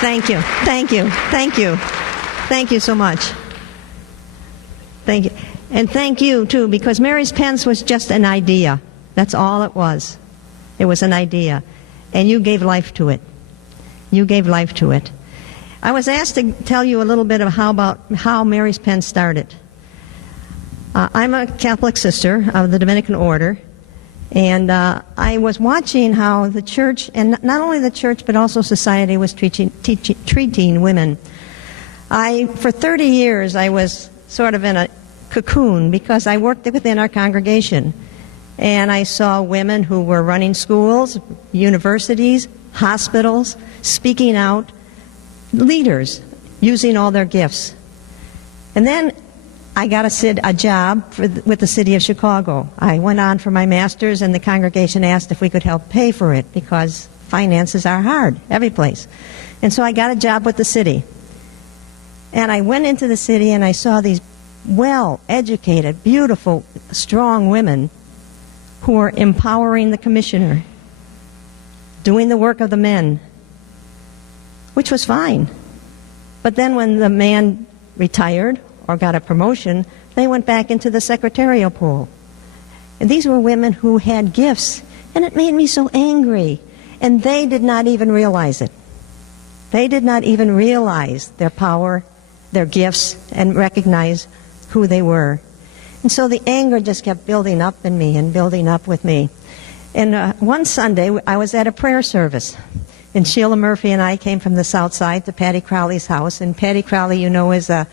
Thank you. Thank you. Thank you. Thank you so much. Thank you. And thank you, too, because Mary's Pence was just an idea. That's all it was. It was an idea. And you gave life to it. You gave life to it. I was asked to tell you a little bit of how Mary's Pence started. I'm a Catholic sister of the Dominican Order, and I was watching how the church, and not only the church but also society, was treating women. For 30 years, I was sort of in a cocoon because I worked within our congregation, and I saw women who were running schools, universities, hospitals, speaking out, leaders using all their gifts. And then I got a job with the city of Chicago. I went on for my master's, and the congregation asked if we could help pay for it because finances are hard every place. And so I got a job with the city. And I went into the city and I saw these well-educated, beautiful, strong women who were empowering the commissioner, doing the work of the men, which was fine. But then when the man retired or got a promotion, they went back into the secretarial pool. And these were women who had gifts, and it made me so angry. And they did not even realize it. They did not even realize their power, their gifts, and recognize who they were. And so the anger just kept building up in me and building up with me. And one Sunday, I was at a prayer service. And Sheila Murphy and I came from the South Side to Patty Crowley's house. And Patty Crowley, you know, is an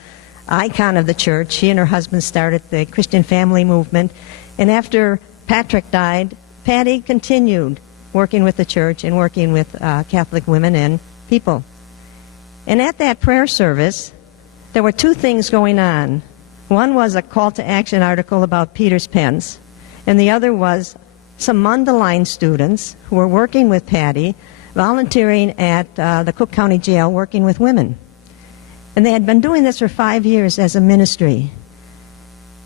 icon of the church. She and her husband started the Christian Family Movement. And after Patrick died, Patty continued working with the church and working with Catholic women and people. And at that prayer service, there were two things going on. One was a call to action article about Peter's Pence, and the other was some Mundelein students who were working with Patty, volunteering at the Cook County Jail, working with women. And they had been doing this for 5 years as a ministry.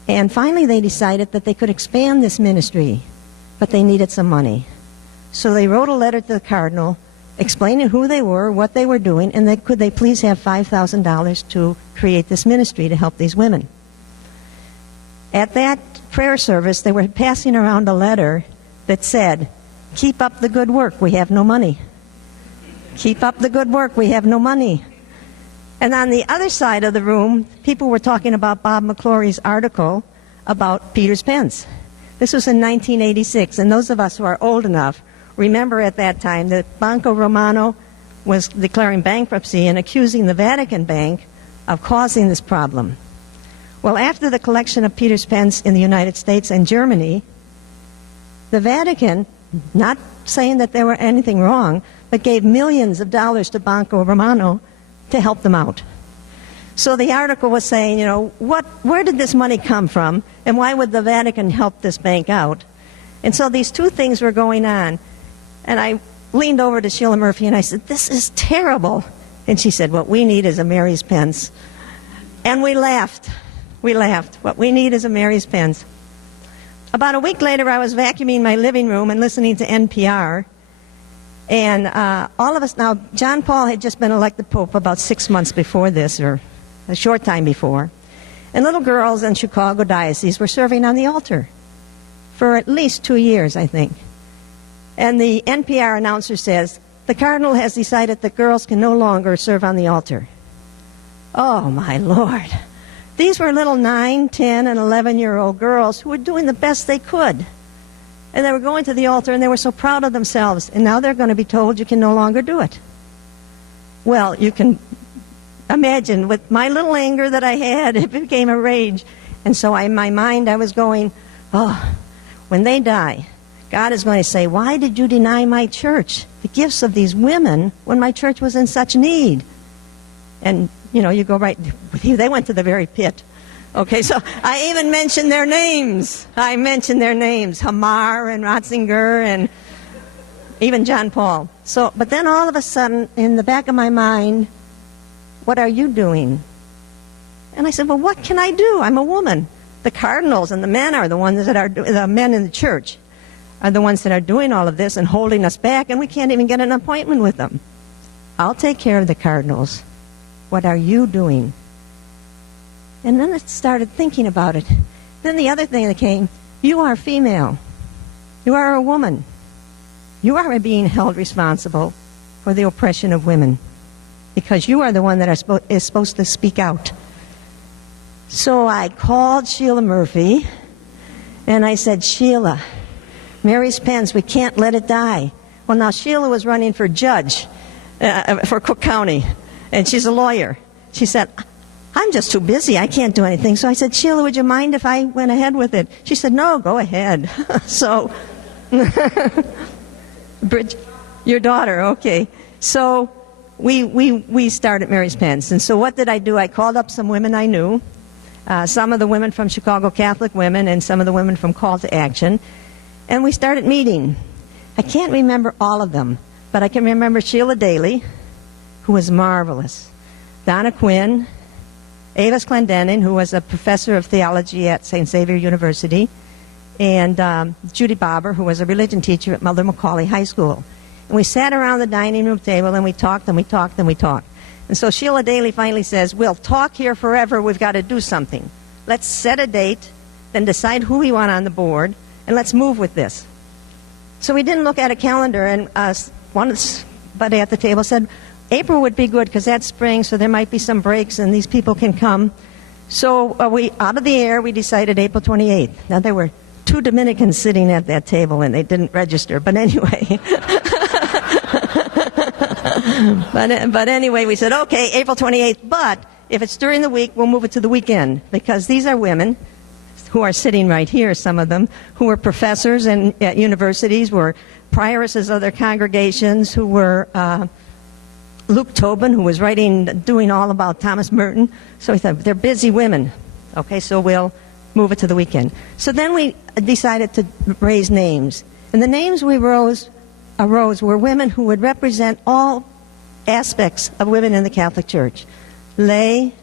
And finally they decided that they could expand this ministry, but they needed some money. So they wrote a letter to the Cardinal explaining who they were, what they were doing, and could they please have $5,000 to create this ministry to help these women. At that prayer service, they were passing around a letter that said, "Keep up the good work, we have no money. Keep up the good work, we have no money." And on the other side of the room, people were talking about Bob McClory's article about Peter's Pence. This was in 1986, and those of us who are old enough remember at that time that Banco Romano was declaring bankruptcy and accusing the Vatican Bank of causing this problem. Well, after the collection of Peter's Pence in the United States and Germany, the Vatican, not saying that there were anything wrong, but gave millions of dollars to Banco Romano to help them out. So the article was saying, you know, where did this money come from, and why would the Vatican help this bank out? And so these two things were going on. And I leaned over to Sheila Murphy and I said, "This is terrible." And she said, "What we need is a Mary's Pence." And we laughed. We laughed. What we need is a Mary's Pence. About a week later, I was vacuuming my living room and listening to NPR. And all of us, now, John Paul had just been elected Pope about 6 months before this, or a short time before. And little girls in Chicago Diocese were serving on the altar for at least 2 years, I think. And the NPR announcer says, "The Cardinal has decided that girls can no longer serve on the altar." Oh, my Lord. These were little 9, 10, and 11-year-old girls who were doing the best they could. And they were going to the altar, and they were so proud of themselves. And now they're going to be told you can no longer do it. Well, you can imagine, with my little anger that I had, it became a rage. And so in my mind, I was going, oh, when they die, God is going to say, "Why did you deny my church the gifts of these women when my church was in such need?" And, you know, you go right, they went to the very pit. Okay, so I even mentioned their names. I mentioned their names, Hamar and Ratzinger and even John Paul. So, but then all of a sudden, in the back of my mind, what are you doing? And I said, well, what can I do? I'm a woman. The cardinals and the men are the ones that are, the men in the church are the ones that are doing all of this and holding us back, and we can't even get an appointment with them. I'll take care of the cardinals. What are you doing? And then I started thinking about it. Then the other thing that came, you are female. You are a woman. You are being held responsible for the oppression of women because you are the one that is supposed to speak out. So I called Sheila Murphy, and I said, Sheila, Mary's Pence, we can't let it die. Well, now Sheila was running for judge for Cook County, and she's a lawyer. She said, I'm just too busy. I can't do anything. So I said, Sheila, would you mind if I went ahead with it? She said, no, go ahead. So, your daughter, okay. So we started Mary's Pence. And so what did I do? I called up some women I knew, some of the women from Chicago Catholic Women and some of the women from Call to Action. And we started meeting. I can't remember all of them, but I can remember Sheila Daly, who was marvelous, Donna Quinn, Avis Clendenin, who was a professor of theology at St. Xavier University, and Judy Bobber, who was a religion teacher at Mother Macaulay High School. And we sat around the dining room table, and we talked, and we talked, and we talked. And so Sheila Daly finally says, we'll talk here forever. We've got to do something. Let's set a date, then decide who we want on the board, and let's move with this. So we didn't look at a calendar, and somebody at the table said, April would be good because that's spring, so there might be some breaks and these people can come. So out of the air, we decided April 28th. Now, there were 2 Dominicans sitting at that table, and they didn't register. But anyway, but anyway, we said, okay, April 28th. But if it's during the week, we'll move it to the weekend because these are women who are sitting right here, some of them, who were professors at universities, were prioresses of their congregations, who were Luke Tobin, who was doing all about Thomas Merton. So we thought, they're busy women. Okay, so we'll move it to the weekend. So then we decided to raise names. And the names we arose were women who would represent all aspects of women in the Catholic Church. Lay,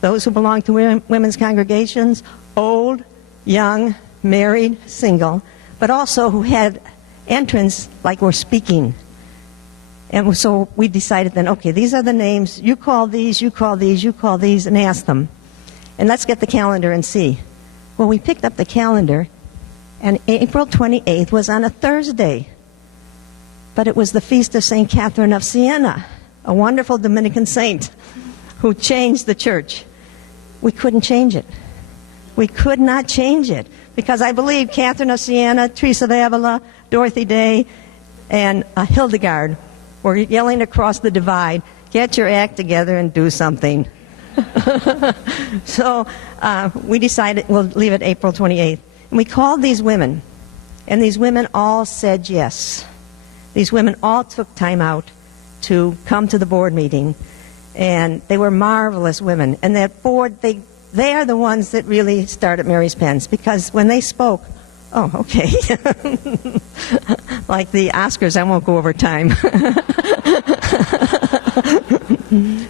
those who belong to women's congregations, old, young, married, single, but also who had entrance like we're speaking. And so we decided then, okay, these are the names. You call these, you call these, you call these, and ask them. And let's get the calendar and see. Well, we picked up the calendar, and April 28th was on a Thursday. But it was the feast of St. Catherine of Siena, a wonderful Dominican saint who changed the church. We couldn't change it. We could not change it because I believe Catherine of Siena, Teresa of Avila, Dorothy Day, and Hildegard were yelling across the divide, get your act together and do something. So we decided we'll leave it April 28th. And we called these women, and these women all said yes. These women all took time out to come to the board meeting, and they were marvelous women. And that board, they are the ones that really started Mary's Pence, because when they spoke, oh, okay. Like the Oscars, I won't go over time.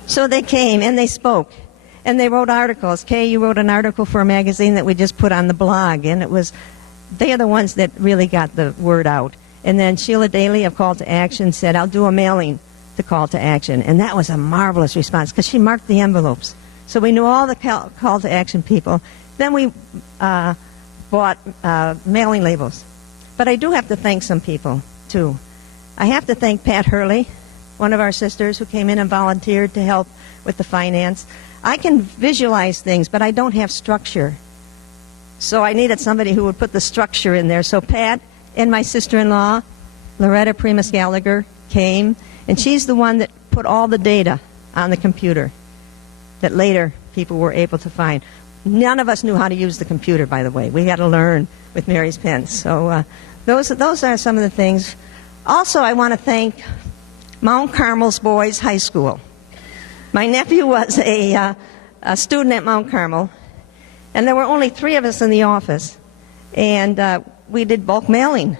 So they came and they spoke. And they wrote articles. Kay, you wrote an article for a magazine that we just put on the blog. And they are the ones that really got the word out. And then Sheila Daly of Call to Action said, I'll do a mailing to Call to Action. And that was a marvelous response because she marked the envelopes. So we knew all the Call to Action people. Then we bought mailing labels. But I do have to thank some people, too. I have to thank Pat Hurley, one of our sisters who came in and volunteered to help with the finance. I can visualize things, but I don't have structure. So I needed somebody who would put the structure in there. So Pat and my sister-in-law, Loretta Primus Gallagher, came, and she's the one that put all the data on the computer that later people were able to find. None of us knew how to use the computer, by the way. We had to learn with Mary's Pence. So those are some of the things. Also, I want to thank Mount Carmel's Boys High School. My nephew was a student at Mount Carmel, and there were only 3 of us in the office, and we did bulk mailing.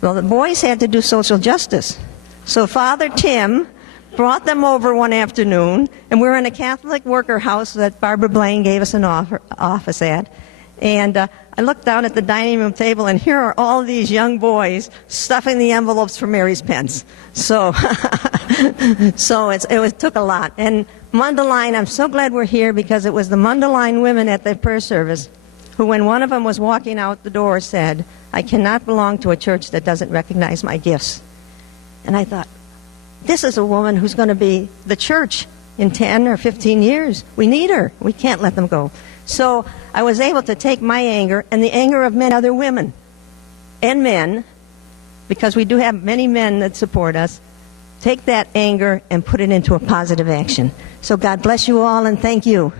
Well, the boys had to do social justice. So Father Tim brought them over one afternoon, and we were in a Catholic worker house that Barbara Blaine gave us an office at, And I looked down at the dining room table, and here are all these young boys stuffing the envelopes for Mary's Pence. So, it took a lot. And Mundelein, I'm so glad we're here, because it was the Mundelein women at the prayer service who, when one of them was walking out the door, said, "I cannot belong to a church that doesn't recognize my gifts." And I thought, this is a woman who's going to be the church in 10 or 15 years. We need her. We can't let them go. So I was able to take my anger and the anger of many other women and men, because we do have many men that support us, take that anger and put it into a positive action. So God bless you all, and thank you.